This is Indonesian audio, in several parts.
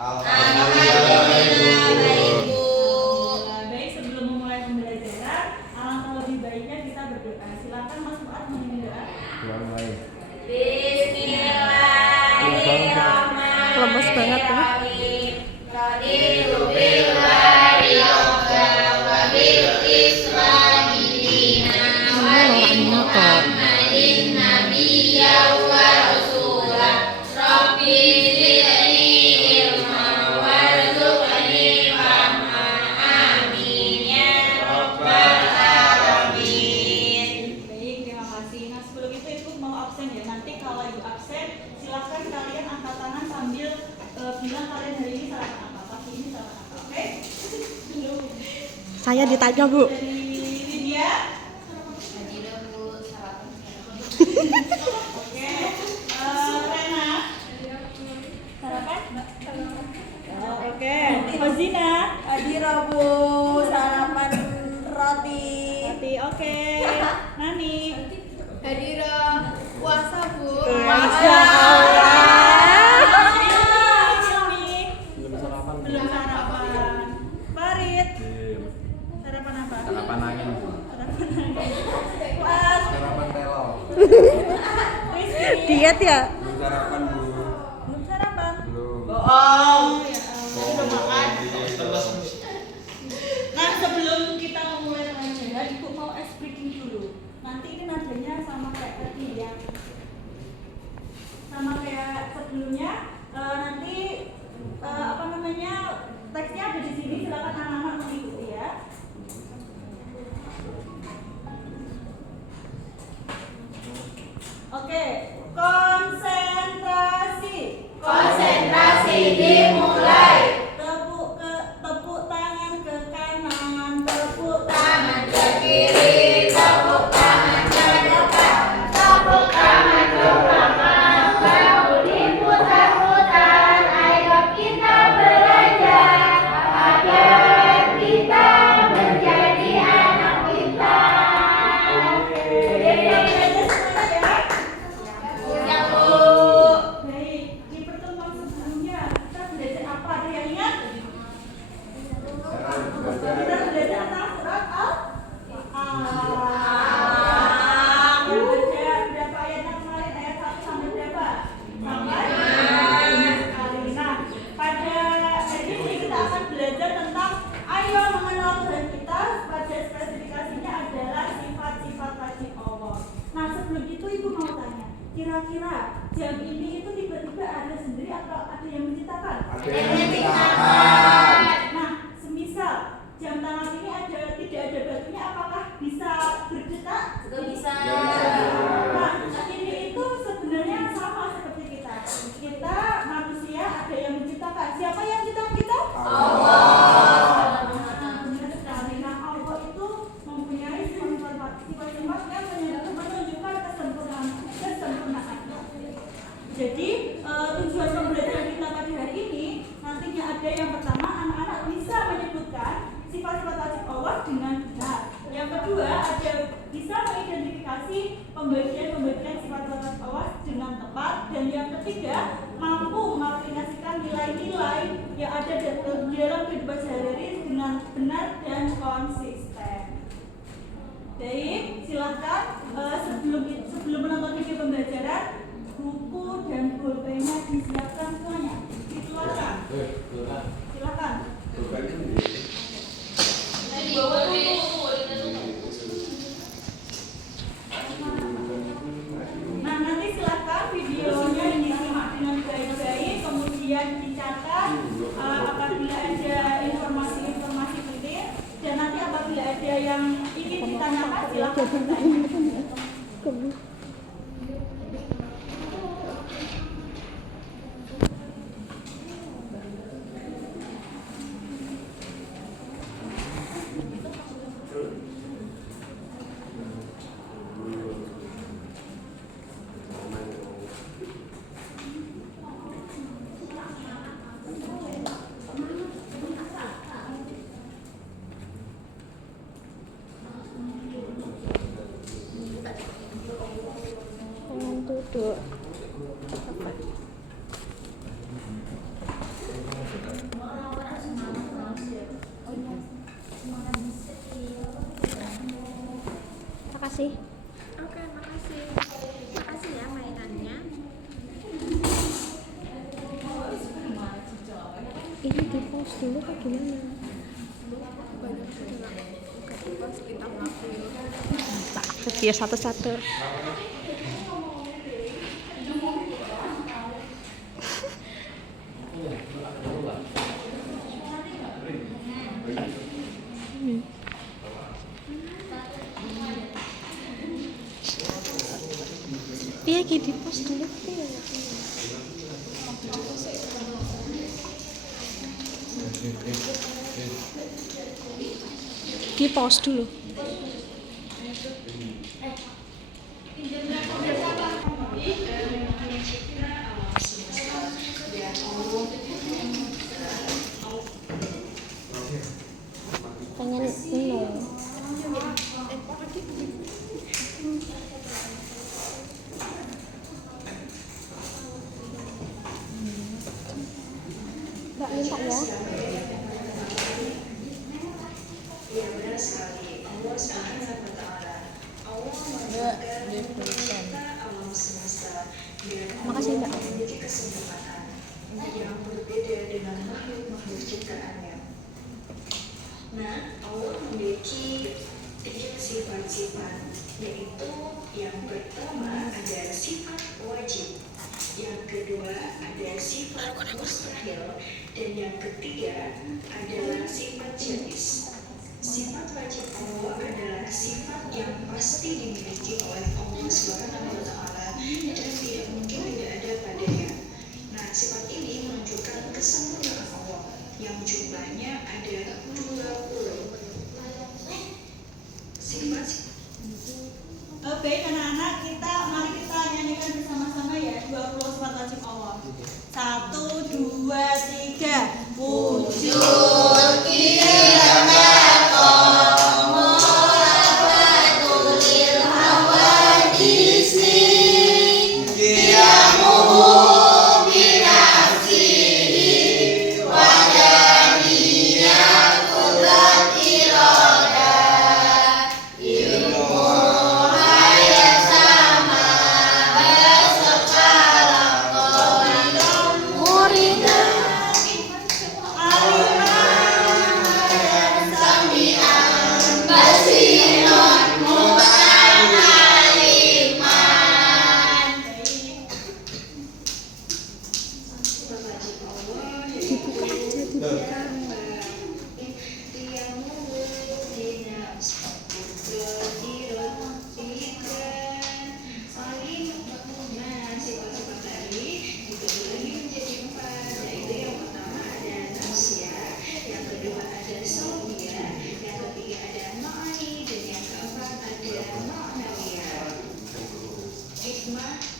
Alhamdulillah baik Bu. Baik, sebelum memulai pembelajaran, alangkah lebih baiknya kita berdoa. Silakan Mas Fuad memimpin doa. Bismillahirrahmanirrahim. Lemes banget ya. Raditu billahi rabban wa bil islami dinan wa bi Muhammadin nabiyyan wa rasulan. Rabbi zidni ilman warzuqni fahman. Amin ya rabbal alamin. Baik, terima kasih. Nah, sebelum itu Ibu mau absen ya. Nanti kalau Ibu absen, silakan kalian angkat tangan sambil bilang kalian hari ini sarapan apa. Pagi ini sarapan apa, oke? Belum. Saya ditanya, Bu. Dari Lydia. Tidak Bu, sarapan. Oke. Rena. Sarapan? Oh, oke. Fazina. Adira Bu, sarapan roti. Roti, oke. Nani. Hadira puasa Bu. Masya Allah. Belum sarapan. Farid. Sarapan apa? Sarapan angin. Sarapan angin. Puas. Sarapan telur. Rizky. Diet ya? Belum sarapan Bu. Belum sarapan. Belum. Oh, ya Allah. Udah makan. Nah, sebelum kita mulai pelajaran, Ibu mau ice breaking dulu. Nanti ini nadanya sama kayak tadi ya. Sama kayak sebelumnya. Nanti apa namanya? Teksnya ada di sini. Silakan anak-anak mengikuti ya. Oke, konsentrasi. Konsentrasi dimulai. Tepuk tangan ke kanan, tepuk Tangan ke kiri, tepuk tangan ke depan, tepuk tangan ke belakang, bahu diputar-putar. Ayo kita belajar agar kita menjadi anak pintar. Ya Bu. Baik, di pertemuan sebelumnya kita belajar apa? Ada yang ingat? Kita belajar tentang surat Al-An'am. Yang baca berapa ayatnya kemarin? Ayat 1 sampai berapa? Sampai 5 sekali. Nah, pada hari ini kita akan belajar tentang ayo mengenal Tuhan kita. Pada spesifikasinya adalah sifat-sifat wajib Allah. Nah, sebelum itu Ibu mau tanya, kira-kira jam ini itu tiba-tiba ada sendiri atau ada yang menciptakan? Ada yang menciptakan. Nah, semisal jam tangan ini tidak ada batunya, apakah bisa berdetak? Tidak bisa. Nah, ini itu sebenarnya sama seperti kita. Kita manusia ada yang menciptakan. Siapa yang menciptakan kita? Allah. Nah, benar sekali. Nah, Allah itu mempunyai sifat-sifat yang menunjukkan kesempurnaan. Jadi tujuan pembelajaran kita pada hari ini nantinya ada yang pertama, anak-anak bisa menyebutkan sifat-sifat wajib Allah dengan benar. Yang kedua, ada bisa mengidentifikasi pembagian sifat-sifat wajib Allah dengan tepat. Dan yang ketiga, mampu mengaplikasikan nilai-nilai yang ada di dalam kehidupan sehari-hari dengan benar dan konsisten. Baik, silakan sebelum menonton video pembelajaran, buku dan pulpennya disiapkan semuanya. Silakan. Silakan. Nah, nanti silakan videonya disimak dengan baik-baik, kemudian dicatat apabila ada informasi-informasi penting, dan nanti apabila ada yang ingin ditanyakan silakan bertanya. Makasih. Oke, makasih. Makasih ya mainannya. Ini di post dulu apa gimana? Kita maafin. Tak, biar satu-satu. Iya, ki di post dulu piye? Di post dulu. Pengen minum. Mbak minta ya. Makasih Mbak. yang berbeda dengan makhluk-makhluk ciptaannya. Nah, Allah memiliki 3 sifat-sifat, yaitu yang pertama ada sifat wajib, yang kedua ada sifat mustahil, dan yang ketiga adalah sifat jaiz. Sifat wajib Allah adalah sifat yang pasti dimiliki oleh Allah Subhanahu wa Ta'ala dan tidak mungkin tidak ada padanya. Nah, sifat ini menunjukkan kesempurnaan Allah yang jumlahnya ada 20 sifat. Oke, anak-anak, mari kita nyanyikan bersama-sama ya 20 sifat wajib Allah. 1, 2, 3. Wujud kiamat mulafatul hawadisi qiyamuhu binafsihi wa daniyat qudrat iradah ilmu hayat sama basekala qawlan muridah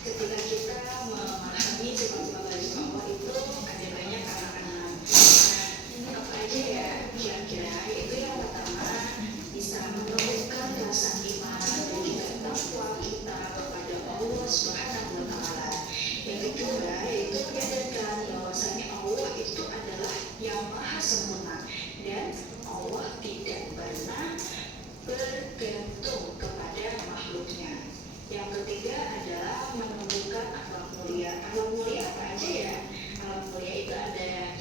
ketika kita memahami sifat-sifat wajib Allah itu ada banyak kalangan. Apa aja ya kira-kira? Itu yang pertama bisa menumbuhkan rasa iman dan juga takwa kita kepada Allah Subhanahu wa Ta'ala. Yang kedua yaitu menyadarkan bahwasanya Allah itu adalah yang maha sempurna dan Allah tidak pernah bergantung kepada makhluknya. Yang ketiga adalah menumbuhkan akhlak mulia. Akhlak mulia apa aja ya? Akhlak mulia itu ada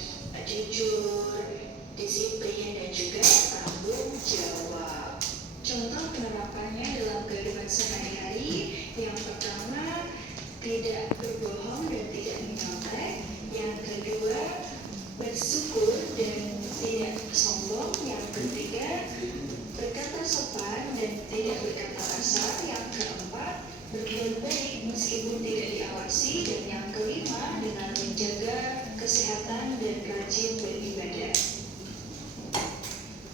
jujur, disiplin, dan juga tanggung jawab. Contoh penerapannya dalam kehidupan sehari-hari, yang pertama tidak berbohong dan tidak menyontek. Yang kedua bersyukur dan tidak sombong. Yang ketiga berkata sopan dan tidak berkata kasar. Yang keempat berbuat baik meskipun tidak diawasi. Dan yang kelima dengan menjaga kesehatan dan rajin beribadah.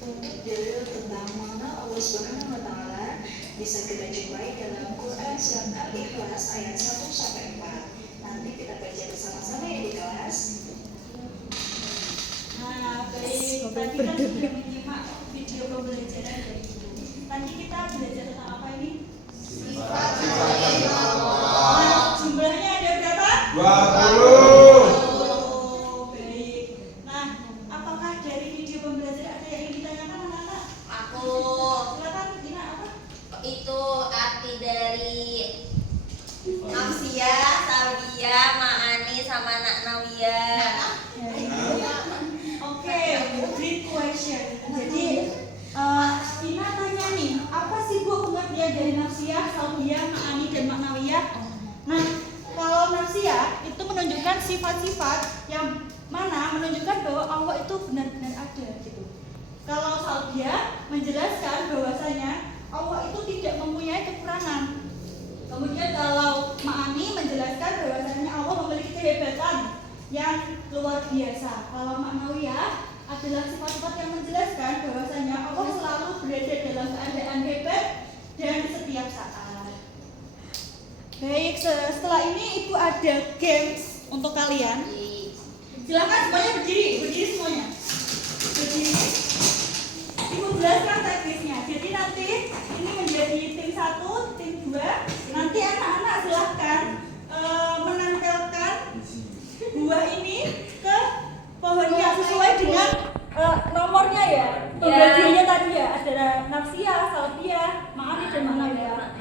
Untuk dalil tentang mana Allah Subhanahu wa Ta'ala bisa kita jumpai dalam Quran surat Al-Ikhlas ayat 1-4. Nanti kita baca bersama-sama ya di kelas. Nah, baik. Tadi kan sudah menyimak video pembelajaran dari Ibu. Tadi kita belajar tentang apa ini? Nah, jumlahnya ada berapa? 20. Baik. Nah, apakah dari video pembelajaran ada yang ingin ditanyakan anak-anak? Aku Silakan, Dina, apa? itu sifat-sifat yang mana menunjukkan bahwa Allah itu benar-benar ada gitu. Kalau Salbia menjelaskan bahwasanya Allah itu tidak mempunyai kekurangan. Kemudian kalau Ma'ani menjelaskan bahwasanya Allah memiliki kehebatan yang luar biasa. Kalau Ma'nawiyah adalah sifat-sifat yang menjelaskan bahwasanya Allah selalu berada dalam keadaan hebat dan setiap saat. Baik, setelah ini Ibu ada games untuk kalian. Silakan semuanya berdiri semuanya. Berdiri. Ibu jelaskan teknisnya. Jadi nanti ini menjadi tim 1, tim 2. Nanti anak-anak silahkan menempelkan buah ini ke pohonnya sesuai dengan nomornya ya. Pembagiannya tadi ya, ada nafsiyah, salbiyah, ma'ani dan ma'nawiyah.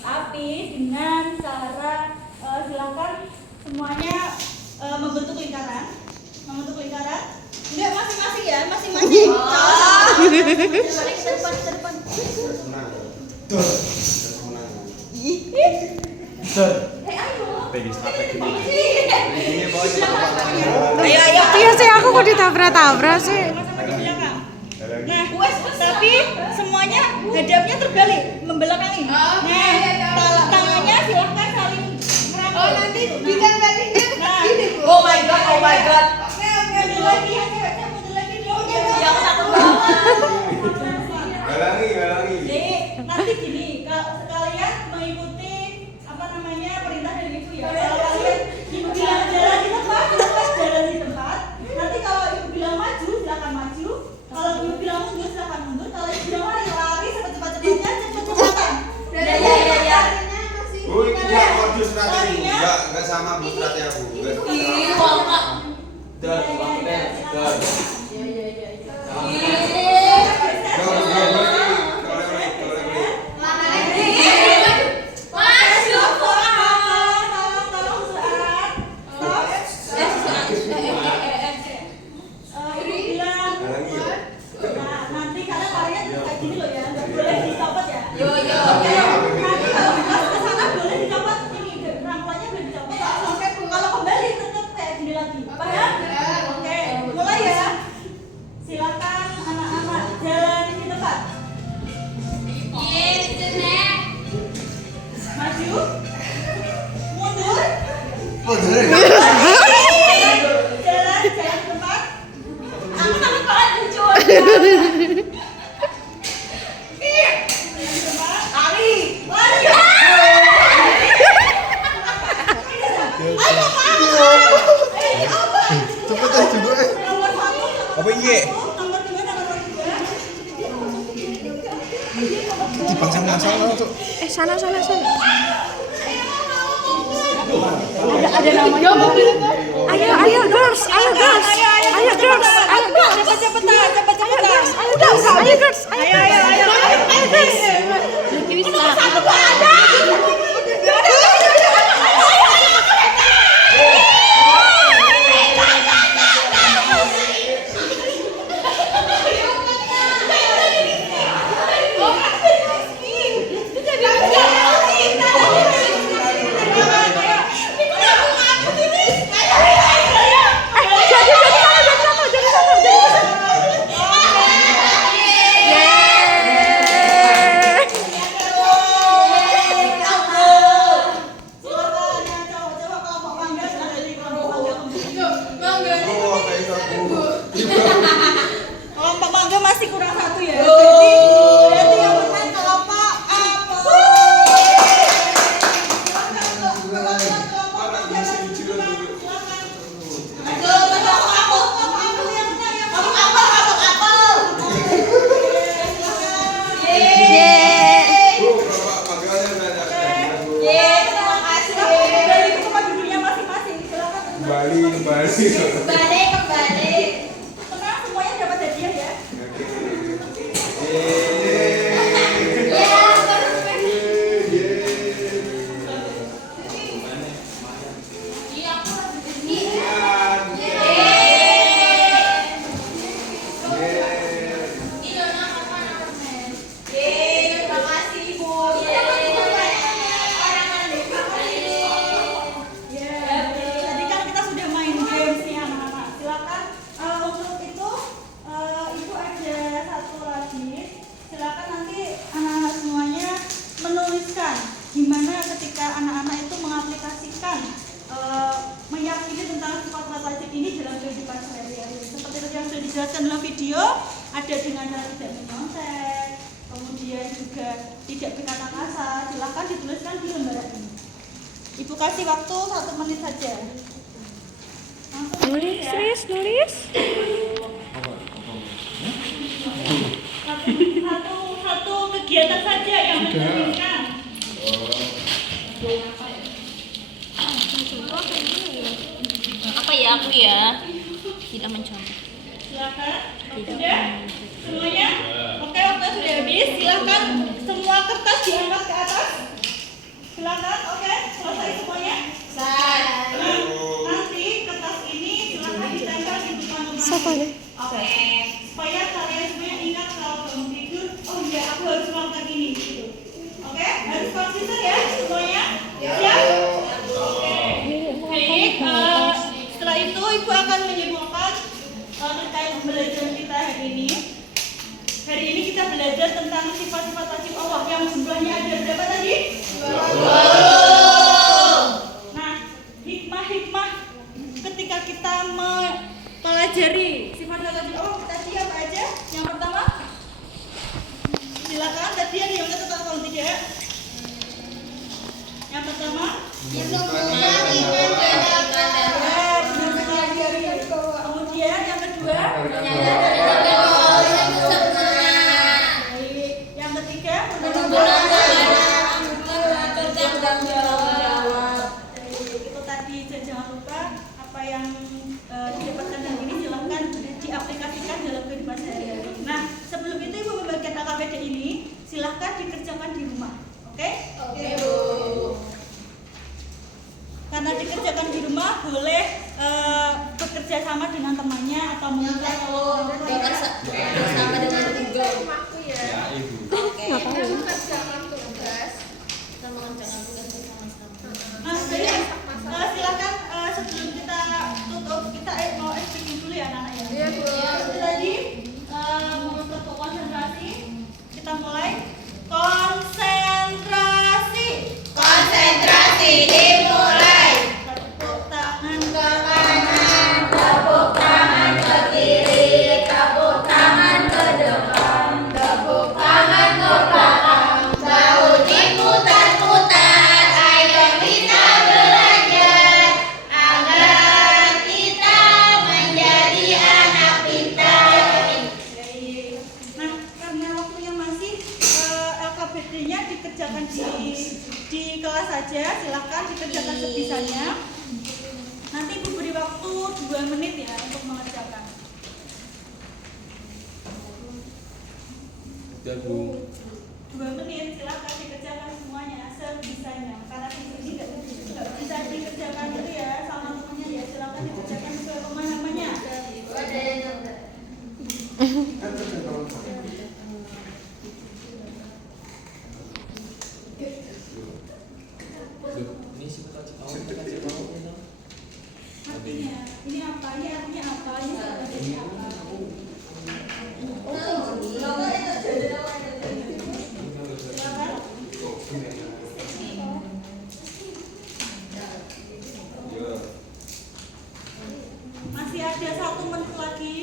Tapi dengan cara silakan semuanya membentuk lingkaran. Enggak masing-masing ya, masing-masing. Depan. Ayo sih aku kok ditabrak-tabrak sih. Nah, tapi semuanya hadapnya terbalik, membelakangi. Nah, tangannya silahkan saling merangkul. Oh, nanti ditempelin Nah, Oh my god. mundur lagi ya, ceweknya mundur lagi dong. Ya aku takut banget. Galangi. Jadi nanti gini, kalian mengikuti perintah dari ibu ya. Kalau kalian ibu bilang jalan di tempat, silakan jalan di tempat. Nanti kalau ibu bilang maju, silakan maju. Kalau ibu bilang mundur, silakan mundur. Kalau ibu bilang lari secepat-cepatnya, cepet-cepatan. Ya. Bu, ini dia kode strategi. Enggak sama Bu strategi aku. Ih, Wongkak. Nanti karena kalian kayak gini loh ya, nggak boleh dicopot ya. Yo. Oke. Nanti kalau pas ke sana boleh dicopot ini, rangkulannya boleh dicopot. Kalau kembali tetap kayak gini lagi. Paham? Oke, mulai ya. Silakan anak-anak jalan di tempat. Maju. Mundur. Jalan di tempat. Aku takut banget lucu. Lari. Cepetan juga. Nomor 1. Apa iya? Nomor 2. Dipasang-pasang tuh. Sana. Ada namanya. Ayo girls. Kelompok mangga masih kurang 1 ya. Berarti yang menang kelompok apel. Kembali. Tenang, semuanya dapat hadiah ya. dijelaskan dalam video, ada dengan cara tidak menyontek, kemudian juga tidak berkata kasar. Silakan dituliskan di lembaran ini. Ibu kasih waktu 1 menit saja. Nulis, nulis. Satu kegiatan saja yang mencerminkan. Apa ya aku ya? Tidak mencontoh. Silakan. Sudah? Semuanya? Oke, waktu sudah habis. Silakan semua kertas diangkat ke atas. Silakan. Oke, selesai semuanya. Nah, nanti kertas ini silakan ditempel di depan rumah. Oke. Supaya kalian semuanya ingat kalau bangun tidur, oh iya aku harus melakukan ini gitu. Oke, harus konsisten ya semuanya. Siap? Oke. Baik. Setelah itu ibu akan menyimpulkan terkait pembelajaran kita hari ini. Hari ini kita belajar tentang sifat-sifat wajib Allah yang jumlahnya ada berapa tadi? 20. Nah, hikmah-hikmah ketika kita mempelajari sifat-sifat wajib Allah tadi apa aja? Yang pertama, silakan tadi ada yang tetap kalau tidak. Yang pertama, kemudian yang kedua, yang ketiga, itu tadi. Jangan lupa apa yang didapatkan dari ini silahkan diaplikasikan dalam kehidupan sehari-hari. Nah, sebelum itu ibu membagikan AKPD ini silahkan dikerjakan di rumah. Oke? Oke, Bu. Karena dikerjakan di rumah boleh bekerja sama dengan temannya atau mungkin Bersama dengan Google. Ya, Ibu. Oke. Kerjakan tugas. Kita mengerjakan tugas bersama-sama. Nah, jadi silakan sebelum kita tutup kita mau speaking dulu ya anak-anak ya. Iya, Bu. Itu tadi untuk konsentrasi kita mulai. Konsentrasi. Konsentrasi dimulai. Tepuk tangan Ke kanan, tepuk tangan ke kiri, tepuk tangan ke depan, tepuk tangan ke belakang, bahu diputar-putar. Ayo kita belajar agar kita menjadi anak pintar. Nah, karena waktunya masih LKPD-nya dikerjakan di kelas saja, silakan dikerjakan sebisanya. Nanti ibu beri waktu 2 menit ya untuk mengerjakan. Ya, Bu. 2 menit, silakan dikerjakan semuanya sebisanya. Karena di sini nggak bisa dikerjakan itu ya sama temannya ya, silakan dikerjakan ke pemahamannya. Artinya, ini apa? Ini artinya apa? Ini sebenarnya apa? Silakan. Masih ada 1 menit lagi,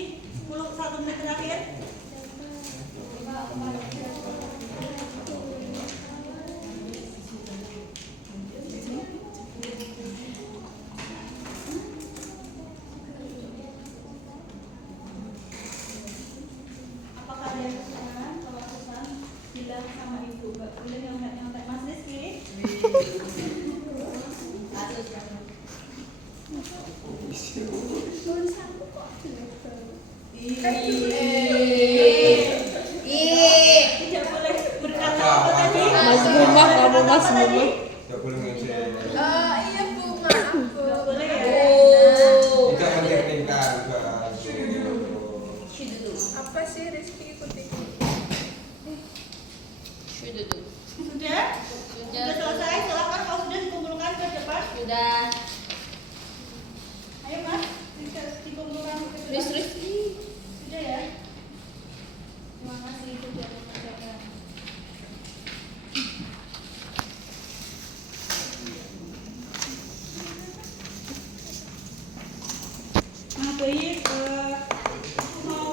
1 menit terakhir. Apakah ada yang kesalahan? Kalau kesalahan, bilang sama ibu. Mbak boleh yang nggak nyampe Mas Rizky. Tidak boleh berkata apa tadi? Mas Bumah, kamu Mas Apa tadi? Bumah. Nggak boleh ngecek. Iya, Bu, maaf, Bu. Nggak boleh ya. Tidak mencerminkan, Mbak. Apa sih Rizky ikuti? Sudah? Sudah selesai. Silakan kalau sudah dikumpulkan ke depan. Sudah. Ayo Mas, dikumpulkan ke depan. Terus. Sudah ya? Terima kasih sudah mengerjakan. Nah, baik, aku mau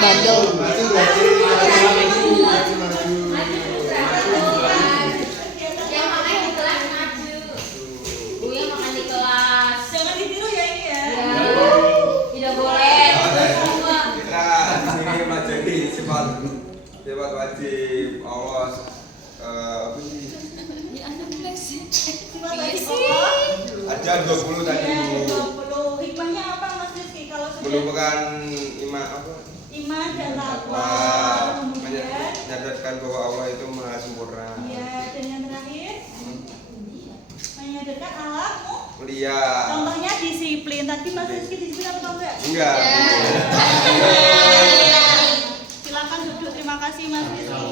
Bandel. Maju berarti Yang makan di kelas maju. Yang makan di kelas. Jangan ditiru ya ini ya. Tidak boleh. kita di sini mengajari sifat wajib Allah apa sih? Sifat wajib Allah. Ada 20 tadi Ya, Bu. 20. Hikmahnya apa Mas Rizky kalau sudah Melupakan iman apa? iman dan takwa, kemudian Menyadarkan bahwa Allah itu maha sempurna. ya, dan yang terakhir menyadarkan alammu. Mulia. Contohnya disiplin. Tadi Mas Rizky disiplin apa enggak? Enggak. Silakan duduk. Terima kasih Mas Rizky.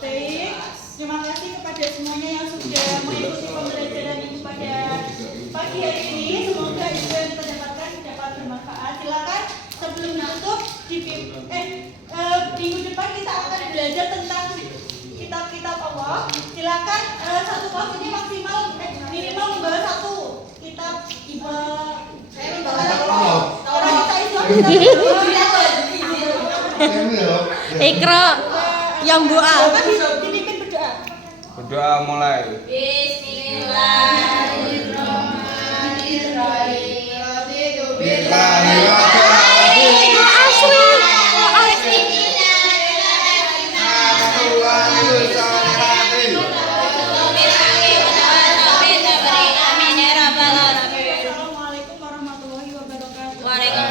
Baik. Terima kasih kepada semuanya yang sudah mengikuti pembelajaran Ibu pada pagi hari ini. Semoga Ibu yang kita dapatkan dapat bermanfaat. Silakan sebelum ditutup minggu depan kita akan belajar tentang kitab-kitab Allah. Silakan satu kelas ini maksimal minimal membawa satu kitab. Orang kita Islam Ikra yang doa. dipimpin berdoa. Berdoa mulai. Assalamualaikum warahmatullahi wabarakatuh. Waalaikumsalam.